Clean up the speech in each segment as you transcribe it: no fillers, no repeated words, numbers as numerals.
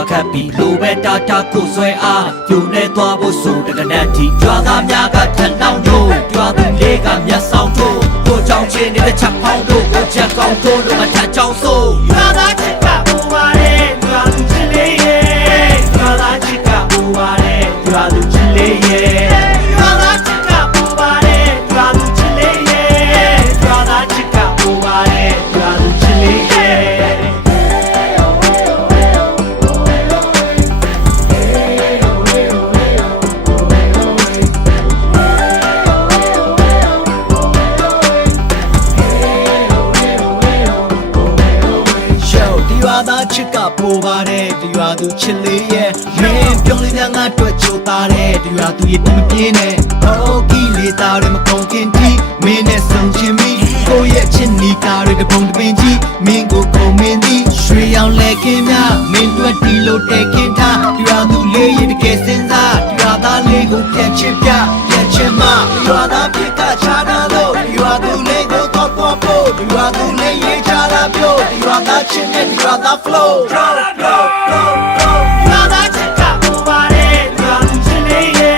မှာခတ်ပြီးလိုပဲတာတာကိုဆွဲအားပြိုနေသွားဖို့ဆိုတကနတ်တီကြွားသားများကထန်လောင်းတို့ကြွားသူလေးကမျက်စောင်းတို့ကိုကြောင်ချင်းနေတဲ့ချက်ဖောင်းတို့ကိုချက်ကောင်းတို့လို့မထချောင်းဆိုကြွားသားချစ်ကပူပါရဲ့ကြွားသူချစ်လေးရဲ့ကြွားသားချစ်ကပူပါရဲ့ကြွားသူချစ်လေးရဲ့ကြွားသားချစ်ကပူပါရဲ့ကြွားသူချစ်လေးရဲ့ကြွားသားချစ်ကပူပါရဲ့ကြွားသူချစ်လေးရဲ့သားချစ်ကပိုပါတယ်ဒီရွာသူချစ်လေးရဲ့မင်းပြုံးလေးများငါတွေ့ချိုသားတယ်ဒီရွာသူရဲ့တမပြေးနဲ့ဟောကီလေးသားတွေမကုန်ခင်တီးမင်းနဲ့ဆုံချင်းမီကိုရဲ့ချစ်နီကားတွေတပုံတပင်ကြီးမင်းကိုကုန်မင်းသည်ရွှေရောင်လက်ခင်းများမင်းတွေ့တီလို့တဲ့ခင်ထားဒီရွာသူလေးရဲ့တကယ်စင်စားဒီရွာသားလေးကိုပြန်ချစ်ပြန်ချစ်မဒီရွာသားပြစ်ကချာတာလို့ဒီရွာသူလေးကိုတော့ပေါ်ဖို့ဒီရွာသူလေးရေးချတာပြောဒီရွာသားချစ်နဲ့ဒီရွာသား flow Brother chica ubare brother chile ye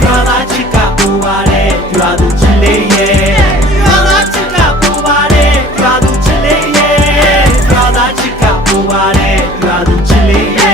brother chica ubare brother chile ye brother chica ubare brother chile ye brother chica ubare brother chile ye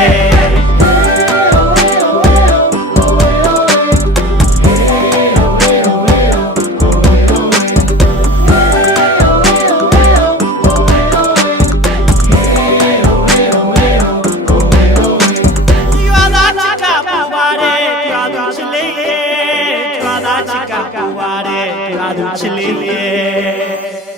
Chile